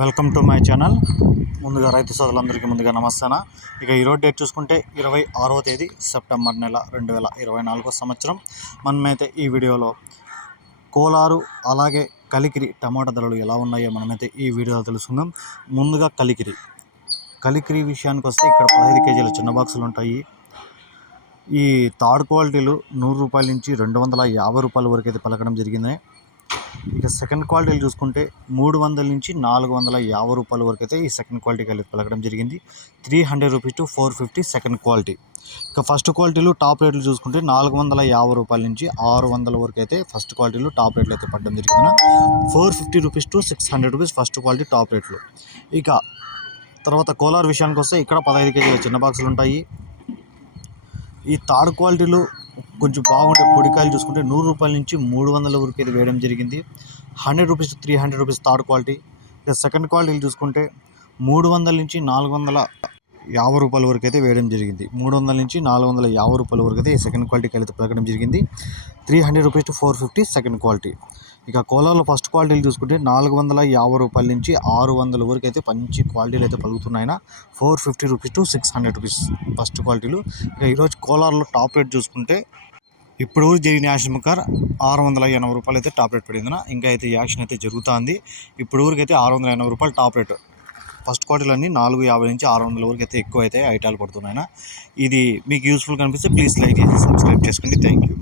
Welcome to my channel. ముందుగా రైతు సోదరులందరికీ ముందుగా నమస్తాన. ఇక ఈరోజు డేట్ చూసుకుంటే ఇరవై ఆరవ తేదీ సెప్టెంబర్ నెల రెండు వేల ఇరవై నాలుగో సంవత్సరం. మనమైతే ఈ వీడియోలో కోలారు అలాగే కలికిరి టమాటా ధరలు ఎలా ఉన్నాయో మనమైతే ఈ వీడియోలో తెలుసుకుందాం. ముందుగా కలికిరి. కలికిరి విషయానికి వస్తే ఇక్కడ పదహైదు కేజీల చిన్న బాక్సులు ఉంటాయి. ఈ థర్డ్ క్వాలిటీలు నూరు రూపాయల నుంచి రెండు వందల యాభై రూపాయల వరకు అయితే పలకడం జరిగింది. ఇక సెకండ్ క్వాలిటీలు చూసుకుంటే మూడు వందల నుంచి నాలుగు వందల యాభై రూపాయల వరకు అయితే ఈ సెకండ్ క్వాలిటీ కలిపి పలకడం జరిగింది. Three hundred rupees to four fifty second quality ఇక ఫస్ట్ క్వాలిటీలు టాప్ రేట్లు చూసుకుంటే నాలుగు వందల యాభై రూపాయల నుంచి ఆరు వందల వరకు అయితే ఫస్ట్ క్వాలిటీలు టాప్ రేట్లు అయితే పడడం జరిగింది. Four fifty rupees to six hundred rupees first quality top రేట్లు ఇక తర్వాత కోలార్ విషయానికి వస్తే ఇక్కడ పదహైదు కేజీల చిన్న బాక్సులు ఉంటాయి. ఈ థర్డ్ క్వాలిటీలు కొంచెం బాగుంటే పొడికాయలు చూసుకుంటే నూరు రూపాయల నుంచి మూడు వందల వరకు అయితే వేయడం జరిగింది. Hundred rupees three hundred rupees third quality. ఇక సెకండ్ క్వాలిటీలు చూసుకుంటే మూడు వందల నుంచి నాలుగు వందల యాభై రూపాయల వరకు అయితే వేయడం జరిగింది. మూడు వందల నుంచి నాలుగు వందల యాభై రూపాయల వరకు అయితే సెకండ్ క్వాలిటీకి అయితే పలకడం జరిగింది. Three hundred rupees to four fifty second quality. ఇక కోలాలో ఫస్ట్ క్వాలిటీలు చూసుకుంటే నాలుగు వందల యాభై రూపాయల నుంచి ఆరు వందల వరకు అయితే మంచి క్వాలిటీలు అయితే పలుకుతున్నాయి four fifty rupees to six hundred rupees first క్వాలిటీలు. ఇక ఈరోజు కోలార్లో టాప్ రేట్ చూసుకుంటే ఇప్పుడు జరిగిన యాక్షన్ ముఖార్ ఆరు వందల ఎనభై రూపాయలు అయితే టాప్ రేట్ పడింది ఇంకా అయితే యాక్షన్ అయితే జరుగుతుంది. ఇప్పుడు ఊరికి అయితే ఆరు వందల ఎనభై రూపాయలు టాప్ రేట్. ఫస్ట్ క్వార్టర్లు అన్ని నాలుగు యాభై నుంచి ఆరు వందల వరకు అయితే ఎక్కువ అయితే ఐటాలు పడుతున్నాయి ఇది మీకు యూస్ఫుల్ కనిపిస్తే ప్లీజ్ లైక్ చేసి సబ్స్క్రైబ్ చేసుకోండి. Thank you.